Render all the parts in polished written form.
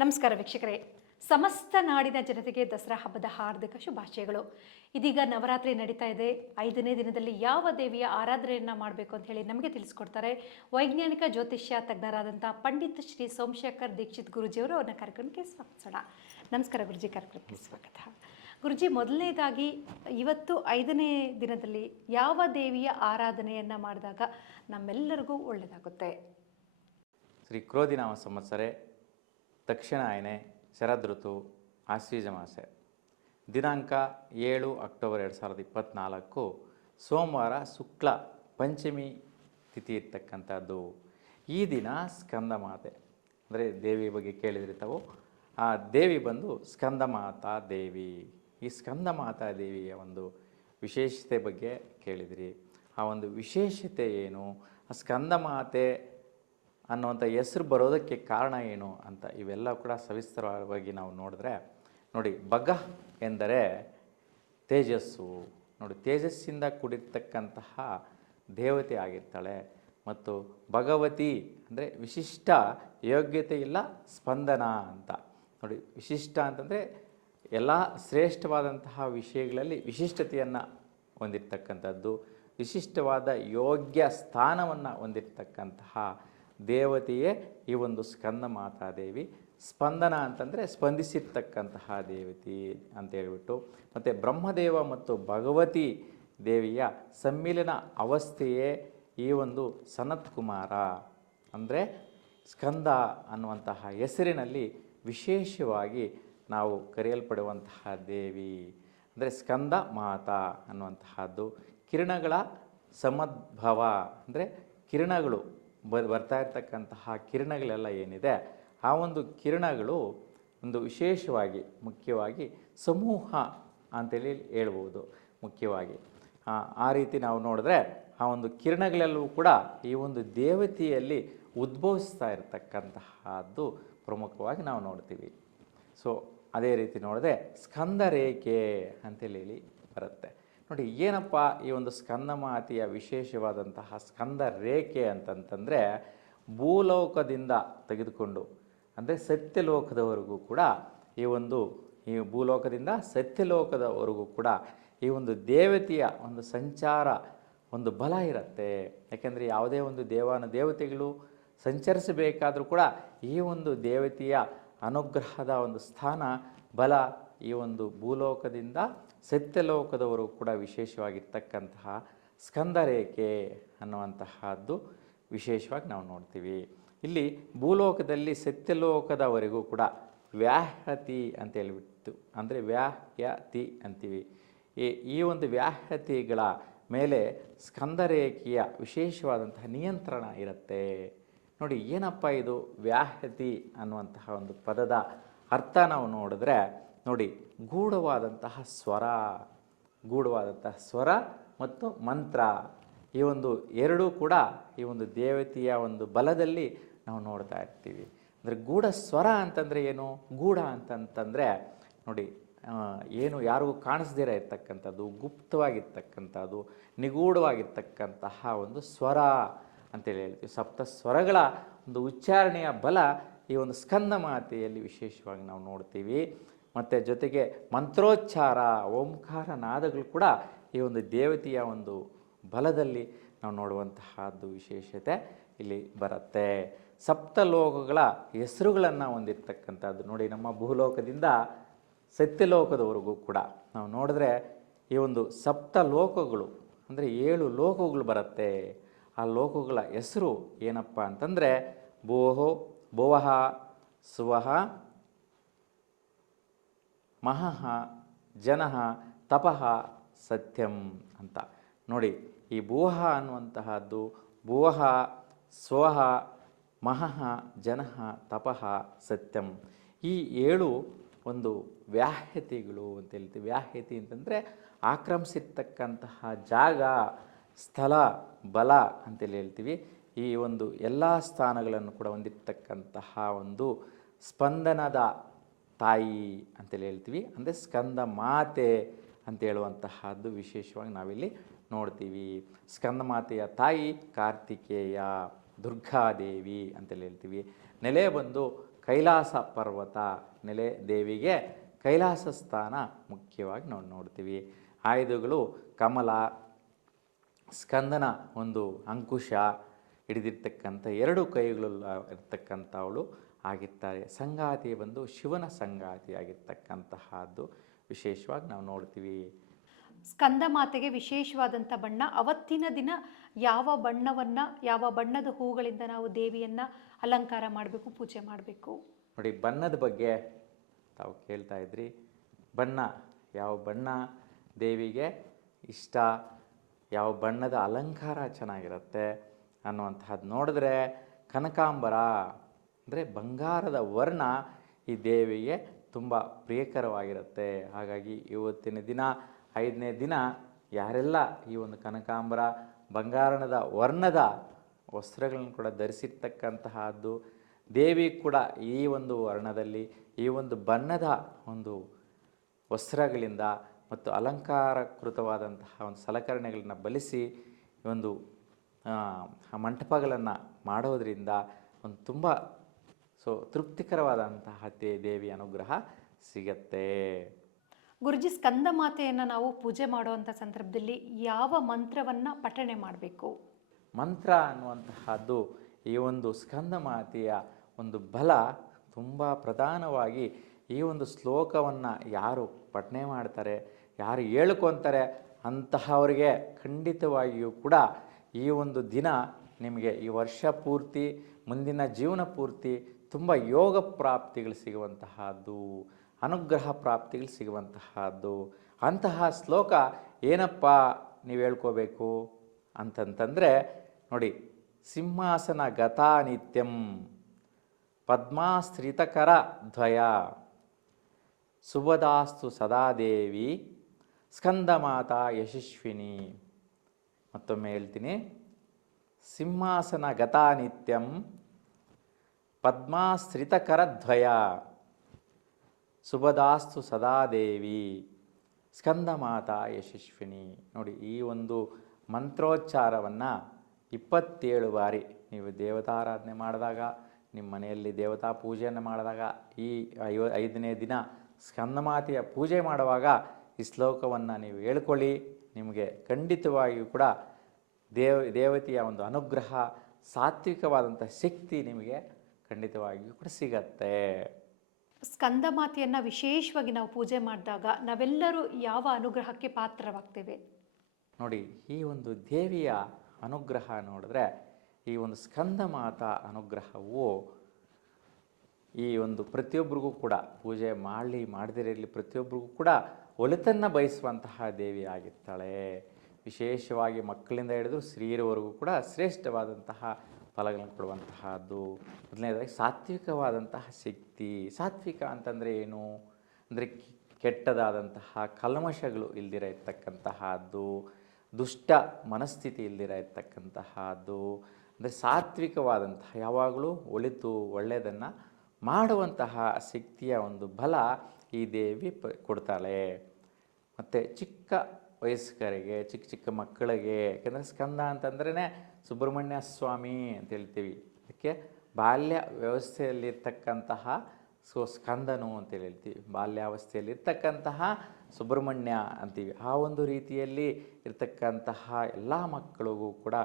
ನಮಸ್ಕಾರ ವೀಕ್ಷಕರೇ. ಸಮಸ್ತ ನಾಡಿನ ಜನತೆಗೆ ದಸರಾ ಹಬ್ಬದ ಹಾರ್ದಿಕ ಶುಭಾಶಯಗಳು. ಇದೀಗ ನವರಾತ್ರಿ ನಡೀತಾ ಇದೆ. 5ನೇ ದಿನದಲ್ಲಿ ಯಾವ ದೇವಿಯ ಆರಾಧನೆಯನ್ನ ಮಾಡಬೇಕು ಅಂತ ಹೇಳಿ ನಮಗೆ ತಿಳಿಸ್ಕೊಡ್ತಾರೆ ವೈಜ್ಞಾನಿಕ ಜ್ಯೋತಿಷ್ಯ ತಜ್ಞರಾದಂಥ ಪಂಡಿತ್ ಶ್ರೀ ಸೋಮಶೇಖರ್ ದೀಕ್ಷಿತ್ ಗುರುಜಿಯವರು. ಅವರ ಕಾರ್ಯಕ್ರಮಕ್ಕೆ ಸ್ವಾಗತಿಸೋಣ. ನಮಸ್ಕಾರ ಗುರುಜಿ, ಕಾರ್ಯಕ್ರಮಕ್ಕೆ ಸ್ವಾಗತ. ಗುರುಜಿ, ಮೊದಲನೇದಾಗಿ ಇವತ್ತು 5ನೇ ದಿನದಲ್ಲಿ ಯಾವ ದೇವಿಯ ಆರಾಧನೆಯನ್ನ ಮಾಡಿದಾಗ ನಮ್ಮೆಲ್ಲರಿಗೂ ಒಳ್ಳೆಯದಾಗುತ್ತೆ? ಶ್ರೀ ಕ್ರೋಧಿನಾಮ ಸಂವತ್ಸರೆ ದಕ್ಷಿಣಾಯನೆ ಶರದೃತು ಆಶ್ವೀಜ ಮಾಸೆ ದಿನಾಂಕ 7 ಅಕ್ಟೋಬರ್ 2024 ಸೋಮವಾರ ಶುಕ್ಲ ಪಂಚಮಿ ತಿಥಿ ಇರ್ತಕ್ಕಂಥದ್ದು. ಈ ದಿನ ಸ್ಕಂದ ಮಾತೆ ಅಂದರೆ ದೇವಿ ಬಗ್ಗೆ ಕೇಳಿದ್ರಿ ತಾವು. ಆ ದೇವಿ ಬಂದು ಸ್ಕಂದ ಮಾತಾ ದೇವಿ. ಈ ಸ್ಕಂದ ಮಾತಾ ದೇವಿಯ ಒಂದು ವಿಶೇಷತೆ ಬಗ್ಗೆ ಕೇಳಿದ್ರಿ. ಆ ಒಂದು ವಿಶೇಷತೆ ಏನು, ಆ ಸ್ಕಂದ ಮಾತೆ ಅನ್ನುವಂಥ ಹೆಸರು ಬರೋದಕ್ಕೆ ಕಾರಣ ಏನು ಅಂತ ಇವೆಲ್ಲ ಕೂಡ ಸವಿಸ್ತರವಾಗಿ ನಾವು ನೋಡಿದ್ರೆ, ನೋಡಿ, ಬಗ ಎಂದರೆ ತೇಜಸ್ಸು. ನೋಡಿ, ತೇಜಸ್ಸಿಂದ ಕೂಡಿರ್ತಕ್ಕಂತಹ ದೇವತೆ ಆಗಿರ್ತಾಳೆ. ಮತ್ತು ಭಗವತಿ ಅಂದರೆ ವಿಶಿಷ್ಟ ಯೋಗ್ಯತೆ ಇಲ್ಲ ಸ್ಪಂದನ ಅಂತ. ನೋಡಿ, ವಿಶಿಷ್ಟ ಅಂತಂದರೆ ಎಲ್ಲ ಶ್ರೇಷ್ಠವಾದಂತಹ ವಿಷಯಗಳಲ್ಲಿ ವಿಶಿಷ್ಟತೆಯನ್ನು ಹೊಂದಿರತಕ್ಕಂಥದ್ದು, ವಿಶಿಷ್ಟವಾದ ಯೋಗ್ಯ ಸ್ಥಾನವನ್ನು ಹೊಂದಿರತಕ್ಕಂತಹ ದೇವತೆಯೇ ಈ ಒಂದು ಸ್ಕಂದ ಮಾತಾದೇವಿ. ಸ್ಪಂದನ ಅಂತಂದರೆ ಸ್ಪಂದಿಸಿರ್ತಕ್ಕಂತಹ ದೇವತೆ ಅಂತ ಹೇಳ್ಬಿಟ್ಟು, ಮತ್ತು ಬ್ರಹ್ಮದೇವ ಮತ್ತು ಭಗವತಿ ದೇವಿಯ ಸಮ್ಮಿಲನ ಅವಸ್ಥೆಯೇ ಈ ಒಂದು ಸನತ್ ಕುಮಾರ. ಅಂದರೆ ಸ್ಕಂದ ಅನ್ನುವಂತಹ ಹೆಸರಿನಲ್ಲಿ ವಿಶೇಷವಾಗಿ ನಾವು ಕರೆಯಲ್ಪಡುವಂತಹ ದೇವಿ ಅಂದರೆ ಸ್ಕಂದ ಮಾತಾ ಅನ್ನುವಂತಹದ್ದು. ಕಿರಣಗಳ ಸಮದ್ಭವ ಅಂದರೆ ಕಿರಣಗಳು ಬರ್ತಾ ಇರ್ತಕ್ಕಂತಹ ಕಿರಣಗಳೆಲ್ಲ ಏನಿದೆ, ಆ ಒಂದು ಕಿರಣಗಳು ಒಂದು ವಿಶೇಷವಾಗಿ ಮುಖ್ಯವಾಗಿ ಸಮೂಹ ಅಂತೇಳಿ ಹೇಳ್ಬೋದು. ಮುಖ್ಯವಾಗಿ ಆ ರೀತಿ ನಾವು ನೋಡಿದ್ರೆ ಆ ಒಂದು ಕಿರಣಗಳೆಲ್ಲವೂ ಕೂಡ ಈ ಒಂದು ದೇವತೆಯಲ್ಲಿ ಉದ್ಭವಿಸ್ತಾ ಇರತಕ್ಕಂತಹದ್ದು ಪ್ರಮುಖವಾಗಿ ನಾವು ನೋಡ್ತೀವಿ. ಸೊ ಅದೇ ರೀತಿ ನೋಡಿದ್ರೆ ಸ್ಕಂದ ರೇಖೆ ಅಂತೇಳಿ ಬರುತ್ತೆ. ನೋಡಿ, ಏನಪ್ಪ ಈ ಒಂದು ಸ್ಕಂದ ಮಾತೆಯ ವಿಶೇಷವಾದಂತಹ ಸ್ಕಂದ ರೇಖೆ ಅಂತಂತಂದರೆ, ಭೂಲೋಕದಿಂದ ತೆಗೆದುಕೊಂಡು ಅಂದರೆ ಸತ್ಯಲೋಕದವರೆಗೂ ಕೂಡ ಈ ಭೂಲೋಕದಿಂದ ಸತ್ಯಲೋಕದವರೆಗೂ ಕೂಡ ಈ ಒಂದು ದೇವತೆಯ ಒಂದು ಸಂಚಾರ ಒಂದು ಬಲ ಇರುತ್ತೆ. ಯಾಕೆಂದರೆ ಯಾವುದೇ ಒಂದು ದೇವತೆಗಳು ಸಂಚರಿಸಬೇಕಾದರೂ ಕೂಡ ಈ ಒಂದು ದೇವತೆಯ ಅನುಗ್ರಹದ ಒಂದು ಸ್ಥಾನ ಬಲ ಈ ಒಂದು ಭೂಲೋಕದಿಂದ ಸತ್ಯಲೋಕದವರು ಕೂಡ ವಿಶೇಷವಾಗಿರ್ತಕ್ಕಂತಹ ಸ್ಕಂದರೇಖೆ ಅನ್ನುವಂತಹದ್ದು ವಿಶೇಷವಾಗಿ ನಾವು ನೋಡ್ತೀವಿ. ಇಲ್ಲಿ ಭೂಲೋಕದಲ್ಲಿ ಸತ್ಯಲೋಕದವರೆಗೂ ಕೂಡ ವ್ಯಾಹತಿ ಅಂತ ಹೇಳ್ಬಿಟ್ಟು, ಅಂದರೆ ವ್ಯಾಹ್ಯತಿ ಅಂತೀವಿ. ಈ ಒಂದು ವ್ಯಾಹತಿಗಳ ಮೇಲೆ ಸ್ಕಂದರೇಖೆಯ ವಿಶೇಷವಾದಂತಹ ನಿಯಂತ್ರಣ ಇರುತ್ತೆ. ನೋಡಿ, ಏನಪ್ಪ ಇದು ವ್ಯಾಹತಿ ಅನ್ನುವಂತಹ ಒಂದು ಪದದ ಅರ್ಥ ನಾವು ನೋಡಿದ್ರೆ, ನೋಡಿ, ಗೂಢವಾದಂತಹ ಸ್ವರ ಮತ್ತು ಮಂತ್ರ, ಈ ಒಂದು ಎರಡೂ ಕೂಡ ಈ ಒಂದು ದೇವತೆಯ ಒಂದು ಬಲದಲ್ಲಿ ನಾವು ನೋಡ್ತಾ ಇರ್ತೀವಿ. ಅಂದರೆ ಗೂಢ ಸ್ವರ ಅಂತಂದರೆ ಏನು? ಗೂಢ ಅಂತಂತಂದರೆ ನೋಡಿ, ಏನು ಯಾರಿಗೂ ಕಾಣಿಸ್ದಿರ ಇರ್ತಕ್ಕಂಥದ್ದು, ಗುಪ್ತವಾಗಿರ್ತಕ್ಕಂಥದ್ದು, ನಿಗೂಢವಾಗಿರ್ತಕ್ಕಂತಹ ಒಂದು ಸ್ವರ ಅಂತೇಳಿ ಹೇಳ್ತೀವಿ. ಸಪ್ತ ಸ್ವರಗಳ ಒಂದು ಉಚ್ಚಾರಣೆಯ ಬಲ ಈ ಒಂದು ಸ್ಕಂದ ಮಾತೆಯಲ್ಲಿ ವಿಶೇಷವಾಗಿ ನಾವು ನೋಡ್ತೀವಿ. ಮತ್ತು ಜೊತೆಗೆ ಮಂತ್ರೋಚ್ಚಾರ, ಓಂಕಾರ ನಾದಗಳು ಕೂಡ ಈ ಒಂದು ದೇವತೆಯ ಒಂದು ಬಲದಲ್ಲಿ ನಾವು ನೋಡುವಂತಹದ್ದು ವಿಶೇಷತೆ ಇಲ್ಲಿ ಬರುತ್ತೆ. ಸಪ್ತಲೋಕಗಳ ಹೆಸರುಗಳನ್ನು ಹೊಂದಿರತಕ್ಕಂಥದ್ದು. ನೋಡಿ, ನಮ್ಮ ಭೂಲೋಕದಿಂದ ಸತ್ಯಲೋಕದವರೆಗೂ ಕೂಡ ನಾವು ನೋಡಿದ್ರೆ ಈ ಒಂದು ಸಪ್ತಲೋಕಗಳು ಅಂದರೆ 7 ಲೋಕಗಳು ಬರುತ್ತೆ. ಆ ಲೋಕಗಳ ಹೆಸರು ಏನಪ್ಪ ಅಂತಂದರೆ ಭುವಃ, ಸುವಃ, ಮಹಃ, ಜನಃ, ತಪಃ, ಸತ್ಯಂ ಅಂತ. ನೋಡಿ, ಈ ಭುವಃ ಅನ್ನುವಂತಹದ್ದು ಭುವಃ, ಸ್ವಃ, ಮಹಃ, ಜನಃ, ತಪಃ, ಸತ್ಯಂ, ಈ 7 ಒಂದು ವ್ಯಾಹ್ಯತೆಗಳು ಅಂತ ಹೇಳ್ತೀವಿ. ವ್ಯಾಹ್ಯತೆ ಅಂತಂದರೆ ಆಕ್ರಮಿಸಿರ್ತಕ್ಕಂತಹ ಜಾಗ, ಸ್ಥಳ, ಬಲ ಅಂತೇಳಿ ಹೇಳ್ತೀವಿ. ಈ ಒಂದು ಎಲ್ಲ ಸ್ಥಾನಗಳನ್ನು ಕೂಡ ಹೊಂದಿರತಕ್ಕಂತಹ ಒಂದು ಸ್ಪಂದನದ ತಾಯಿ ಅಂತೇಳಿ ಹೇಳ್ತೀವಿ. ಅಂದರೆ ಸ್ಕಂದ ಮಾತೆ ಅಂತ ಹೇಳುವಂತಹದ್ದು ವಿಶೇಷವಾಗಿ ನಾವಿಲ್ಲಿ ನೋಡ್ತೀವಿ. ಸ್ಕಂದ ಮಾತೆಯ ತಾಯಿ ಕಾರ್ತಿಕೇಯ, ದುರ್ಗಾದೇವಿ ಅಂತೇಳಿ ಹೇಳ್ತೀವಿ. ನೆಲೆ ಬಂದು ಕೈಲಾಸ ಪರ್ವತ ನೆಲೆ ದೇವಿಗೆ ಕೈಲಾಸ ಸ್ಥಾನ ಮುಖ್ಯವಾಗಿ ನಾವು ನೋಡ್ತೀವಿ. ಆಯುಧಗಳು ಕಮಲ, ಸ್ಕಂದನ ಒಂದು ಅಂಕುಶ ಹಿಡಿದಿರ್ತಕ್ಕಂಥ 2 ಕೈಗಳು ಇರ್ತಕ್ಕಂಥವಳು ಆಗಿರ್ತಾರೆ. ಸಂಗಾತಿ ಬಂದು ಶಿವನ ಸಂಗಾತಿ ಆಗಿರ್ತಕ್ಕಂತಹದ್ದು ವಿಶೇಷವಾಗಿ ನಾವು ನೋಡ್ತೀವಿ. ಸ್ಕಂದ ಮಾತೆಗೆ ವಿಶೇಷವಾದಂಥ ಬಣ್ಣ. ಅವತ್ತಿನ ದಿನ ಯಾವ ಬಣ್ಣವನ್ನು, ಯಾವ ಬಣ್ಣದ ಹೂಗಳಿಂದ ನಾವು ದೇವಿಯನ್ನು ಅಲಂಕಾರ ಮಾಡಬೇಕು, ಪೂಜೆ ಮಾಡಬೇಕು? ನೋಡಿ, ಬಣ್ಣದ ಬಗ್ಗೆ ತಾವು ಕೇಳ್ತಾ ಇದ್ರಿ. ಬಣ್ಣ, ಯಾವ ಬಣ್ಣ ದೇವಿಗೆ ಇಷ್ಟ, ಯಾವ ಬಣ್ಣದ ಅಲಂಕಾರ ಚೆನ್ನಾಗಿರುತ್ತೆ ಅನ್ನುವಂಥದ್ದು ನೋಡಿದ್ರೆ ಕನಕಾಂಬರ ಅಂದರೆ ಬಂಗಾರದ ವರ್ಣ ಈ ದೇವಿಗೆ ತುಂಬ ಪ್ರಿಯಕರವಾಗಿರುತ್ತೆ. ಹಾಗಾಗಿ ಇವತ್ತಿನ ದಿನ 5ನೇ ದಿನ ಯಾರೆಲ್ಲ ಈ ಒಂದು ಕನಕಾಂಬರ ಬಂಗಾರದ ವರ್ಣದ ವಸ್ತ್ರಗಳನ್ನು ಕೂಡ ಧರಿಸಿರ್ತಕ್ಕಂತಹದ್ದು, ದೇವಿ ಕೂಡ ಈ ಒಂದು ವರ್ಣದಲ್ಲಿ ಈ ಒಂದು ಬಣ್ಣದ ಒಂದು ವಸ್ತ್ರಗಳಿಂದ ಮತ್ತು ಅಲಂಕಾರಕೃತವಾದಂತಹ ಒಂದು ಸಲಕರಣೆಗಳನ್ನು ಬಳಸಿ ಒಂದು ಮಂಟಪಗಳನ್ನು ಮಾಡೋದರಿಂದ ಒಂದು ತುಂಬ ತೃಪ್ತಿಕರವಾದಂತಹ ದೇವಿ ಅನುಗ್ರಹ ಸಿಗತ್ತೆ. ಗುರುಜಿ, ಸ್ಕಂದ ಮಾತೆಯನ್ನು ನಾವು ಪೂಜೆ ಮಾಡುವಂಥ ಸಂದರ್ಭದಲ್ಲಿ ಯಾವ ಮಂತ್ರವನ್ನು ಪಠಣೆ ಮಾಡಬೇಕು? ಮಂತ್ರ ಅನ್ನುವಂತಹದ್ದು ಈ ಒಂದು ಸ್ಕಂದ ಮಾತೆಯ ಒಂದು ಬಲ ತುಂಬ ಪ್ರಧಾನವಾಗಿ. ಈ ಒಂದು ಶ್ಲೋಕವನ್ನು ಯಾರು ಪಠಣೆ ಮಾಡ್ತಾರೆ, ಯಾರು ಹೇಳ್ಕೊತಾರೆ ಅಂತಹವರಿಗೆ ಖಂಡಿತವಾಗಿಯೂ ಕೂಡ ಈ ಒಂದು ದಿನ ನಿಮಗೆ ಈ ವರ್ಷ ಪೂರ್ತಿ, ಮುಂದಿನ ಜೀವನ ಪೂರ್ತಿ ತುಂಬ ಯೋಗ ಪ್ರಾಪ್ತಿಗಳು ಸಿಗುವಂತಹದ್ದು, ಅನುಗ್ರಹ ಪ್ರಾಪ್ತಿಗಳು ಸಿಗುವಂತಹದ್ದು. ಅಂತಹ ಶ್ಲೋಕ ಏನಪ್ಪ ನೀವು ಹೇಳ್ಕೋಬೇಕು ಅಂತಂತಂದರೆ ನೋಡಿ, ಸಿಂಹಾಸನ ಗತಾ ನಿತ್ಯಂ ಪದ್ಮಾಶ್ರಿತಕರ ದ್ವಯ ಸುಭದಾಸ್ತು ಸದಾದೇವಿ ಸ್ಕಂದಮಾತಾ ಯಶಸ್ವಿನಿ. ಮತ್ತೊಮ್ಮೆ ಹೇಳ್ತೀನಿ, ಸಿಂಹಾಸನ ಗತಾ ನಿತ್ಯಂ ಪದ್ಮಾಶ್ರಿತಕರದ್ವಯ ಸುಭದಾಸ್ತು ಸದಾದೇವಿ ಸ್ಕಂದಮಾತಾ ಯಶಸ್ವಿನಿ. ನೋಡಿ, ಈ ಒಂದು ಮಂತ್ರೋಚ್ಚಾರವನ್ನು 27 ಬಾರಿ ನೀವು ದೇವತಾರಾಧನೆ ಮಾಡಿದಾಗ, ನಿಮ್ಮ ಮನೆಯಲ್ಲಿ ದೇವತಾ ಪೂಜೆಯನ್ನು ಮಾಡಿದಾಗ, ಈ 5ನೇ ದಿನ ಸ್ಕಂದಮಾತೆಯ ಪೂಜೆ ಮಾಡುವಾಗ ಈ ಶ್ಲೋಕವನ್ನು ನೀವು ಹೇಳ್ಕೊಳ್ಳಿ. ನಿಮಗೆ ಖಂಡಿತವಾಗಿಯೂ ಕೂಡ ದೇವತೆಯ ಒಂದು ಅನುಗ್ರಹ, ಸಾತ್ವಿಕವಾದಂಥ ಶಕ್ತಿ ನಿಮಗೆ ಖಂಡಿತವಾಗಿಯೂ ಕೂಡ ಸಿಗತ್ತೆ. ಸ್ಕಂದ ಮಾತೆಯನ್ನು ವಿಶೇಷವಾಗಿ ನಾವು ಪೂಜೆ ಮಾಡಿದಾಗ ನಾವೆಲ್ಲರೂ ಯಾವ ಅನುಗ್ರಹಕ್ಕೆ ಪಾತ್ರವಾಗ್ತೇವೆ? ನೋಡಿ, ಈ ಒಂದು ದೇವಿಯ ಅನುಗ್ರಹ ನೋಡಿದ್ರೆ, ಈ ಒಂದು ಸ್ಕಂದ ಮಾತಾ ಅನುಗ್ರಹವು ಈ ಒಂದು ಪ್ರತಿಯೊಬ್ಬರಿಗೂ ಕೂಡ ಪೂಜೆ ಮಾಡದಿರಲಿ ಪ್ರತಿಯೊಬ್ಬರಿಗೂ ಕೂಡ ಒಳಿತನ್ನು ಬಯಸುವಂತಹ ದೇವಿ ಆಗಿರ್ತಾಳೆ. ವಿಶೇಷವಾಗಿ ಮಕ್ಕಳಿಂದ ಹಿಡಿದು ಸ್ತ್ರೀಯರವರೆಗೂ ಕೂಡ ಶ್ರೇಷ್ಠವಾದಂತಹ ಫಲಗಳನ್ನು ಕೊಡುವಂತಹದ್ದು. ಮೊದಲನೇದಾಗಿ ಸಾತ್ವಿಕವಾದಂತಹ ಶಕ್ತಿ. ಸಾತ್ವಿಕ ಅಂತಂದರೆ ಏನು ಅಂದರೆ ಕೆಟ್ಟದಾದಂತಹ ಕಲ್ಮಶಗಳು ಇಲ್ದಿರ ಇರ್ತಕ್ಕಂತಹದ್ದು, ದುಷ್ಟ ಮನಸ್ಥಿತಿ ಇಲ್ದಿರ ಇರ್ತಕ್ಕಂತಹದ್ದು. ಅಂದರೆ ಸಾತ್ವಿಕವಾದಂತಹ, ಯಾವಾಗಲೂ ಒಳಿತು ಒಳ್ಳೆಯದನ್ನು ಮಾಡುವಂತಹ ಶಕ್ತಿಯ ಒಂದು ಬಲ ಈ ದೇವಿ ಕೊಡ್ತಾಳೆ. ಮತ್ತು ಚಿಕ್ಕ ವಯಸ್ಕರಿಗೆ, ಚಿಕ್ಕ ಚಿಕ್ಕ ಮಕ್ಕಳಿಗೆ, ಯಾಕೆಂದರೆ ಸ್ಕಂದ ಅಂತಂದ್ರೇ ಸುಬ್ರಹ್ಮಣ್ಯ ಸ್ವಾಮಿ ಅಂತ ಹೇಳ್ತೀವಿ. ಅದಕ್ಕೆ ಬಾಲ್ಯ ವ್ಯವಸ್ಥೆಯಲ್ಲಿರ್ತಕ್ಕಂತಹ ಸ್ಕಂದನು ಅಂತ ಹೇಳ್ತೀವಿ. ಬಾಲ್ಯಾವಸ್ಥೆಯಲ್ಲಿರ್ತಕ್ಕಂತಹ ಸುಬ್ರಹ್ಮಣ್ಯ ಅಂತೀವಿ. ಆ ಒಂದು ರೀತಿಯಲ್ಲಿ ಇರ್ತಕ್ಕಂತಹ ಎಲ್ಲ ಮಕ್ಕಳಿಗೂ ಕೂಡ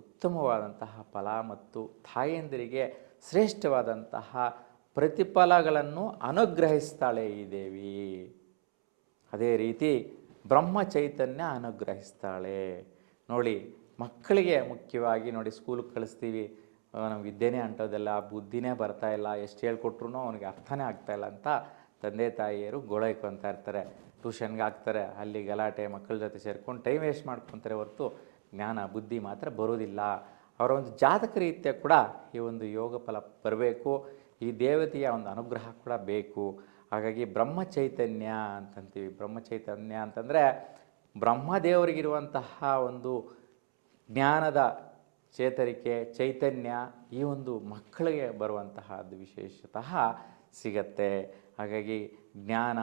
ಉತ್ತಮವಾದಂತಹ ಫಲ ಮತ್ತು ತಾಯಂದಿರಿಗೆ ಶ್ರೇಷ್ಠವಾದಂತಹ ಪ್ರತಿಫಲಗಳನ್ನು ಅನುಗ್ರಹಿಸ್ತಾಳೆ ಈ ದೇವಿ. ಅದೇ ರೀತಿ ಬ್ರಹ್ಮ ಚೈತನ್ಯ ಅನುಗ್ರಹಿಸ್ತಾಳೆ. ನೋಡಿ, ಮಕ್ಕಳಿಗೆ ಮುಖ್ಯವಾಗಿ ನೋಡಿ, ಸ್ಕೂಲಿಗೆ ಕಳಿಸ್ತೀವಿ, ನಮ್ಗೆ ವಿದ್ಯೆನೇ ಅಂಟೋದಿಲ್ಲ, ಬುದ್ಧಿನೇ ಬರ್ತಾಯಿಲ್ಲ, ಎಷ್ಟು ಹೇಳ್ಕೊಟ್ರು ಅವನಿಗೆ ಅರ್ಥನೇ ಆಗ್ತಾಯಿಲ್ಲ ಅಂತ ತಂದೆ ತಾಯಿಯರು ಗೋಳೈಕೊತಾ ಇರ್ತಾರೆ. ಟ್ಯೂಷನ್ಗೆ ಹಾಕ್ತಾರೆ, ಅಲ್ಲಿ ಗಲಾಟೆ, ಮಕ್ಕಳ ಜೊತೆ ಸೇರ್ಕೊಂಡು ಟೈಮ್ ವೇಸ್ಟ್ ಮಾಡ್ಕೊತಾರೆ ಹೊರತು ಜ್ಞಾನ ಬುದ್ಧಿ ಮಾತ್ರ ಬರೋದಿಲ್ಲ. ಅವರ ಒಂದು ಜಾತಕ ರೀತ್ಯ ಕೂಡ ಈ ಒಂದು ಯೋಗ ಫಲ ಬರಬೇಕು, ಈ ದೇವತೆಯ ಒಂದು ಅನುಗ್ರಹ ಕೂಡ ಬೇಕು. ಹಾಗಾಗಿ ಬ್ರಹ್ಮ ಚೈತನ್ಯ ಅಂತಂತೀವಿ. ಬ್ರಹ್ಮ ಚೈತನ್ಯ ಅಂತಂದರೆ ಬ್ರಹ್ಮದೇವರಿಗಿರುವಂತಹ ಒಂದು ಜ್ಞಾನದ ಚೇತರಿಕೆ, ಚೈತನ್ಯ ಈ ಒಂದು ಮಕ್ಕಳಿಗೆ ಬರುವಂತಹದ್ದು ವಿಶೇಷತಃ ಸಿಗತ್ತೆ. ಹಾಗಾಗಿ ಜ್ಞಾನ,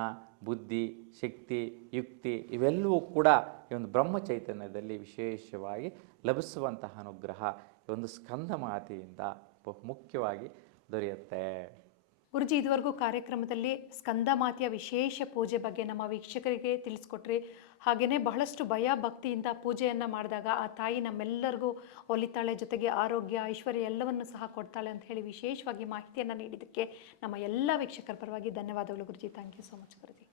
ಬುದ್ಧಿ, ಶಕ್ತಿ, ಯುಕ್ತಿ ಇವೆಲ್ಲವೂ ಕೂಡ ಈ ಒಂದು ಬ್ರಹ್ಮ ಚೈತನ್ಯದಲ್ಲಿ ವಿಶೇಷವಾಗಿ ಲಭಿಸುವಂತಹ ಅನುಗ್ರಹ ಈ ಒಂದು ಸ್ಕಂದ ಮಾತೆಯಿಂದ ಮುಖ್ಯವಾಗಿ ದೊರೆಯುತ್ತೆ. ಗುರುಜಿ, ಇದುವರೆಗೂ ಕಾರ್ಯಕ್ರಮದಲ್ಲಿ ಸ್ಕಂದಮಾತೆಯ ವಿಶೇಷ ಪೂಜೆ ಬಗ್ಗೆ ನಮ್ಮ ವೀಕ್ಷಕರಿಗೆ ತಿಳಿಸ್ಕೊಟ್ರಿ. ಹಾಗೆಯೇ ಬಹಳಷ್ಟು ಭಯ ಭಕ್ತಿಯಿಂದ ಪೂಜೆಯನ್ನು ಮಾಡಿದಾಗ ಆ ತಾಯಿ ನಮ್ಮೆಲ್ಲರಿಗೂ ಒಲಿತಾಳೆ, ಜೊತೆಗೆ ಆರೋಗ್ಯ ಐಶ್ವರ್ಯ ಎಲ್ಲವನ್ನು ಸಹ ಕೊಡ್ತಾಳೆ ಅಂತ ಹೇಳಿ ವಿಶೇಷವಾಗಿ ಮಾಹಿತಿಯನ್ನು ನೀಡಿದ್ದಕ್ಕೆ ನಮ್ಮ ಎಲ್ಲ ವೀಕ್ಷಕರ ಪರವಾಗಿ ಧನ್ಯವಾದಗಳು Guruji. Thank you so much Guruji.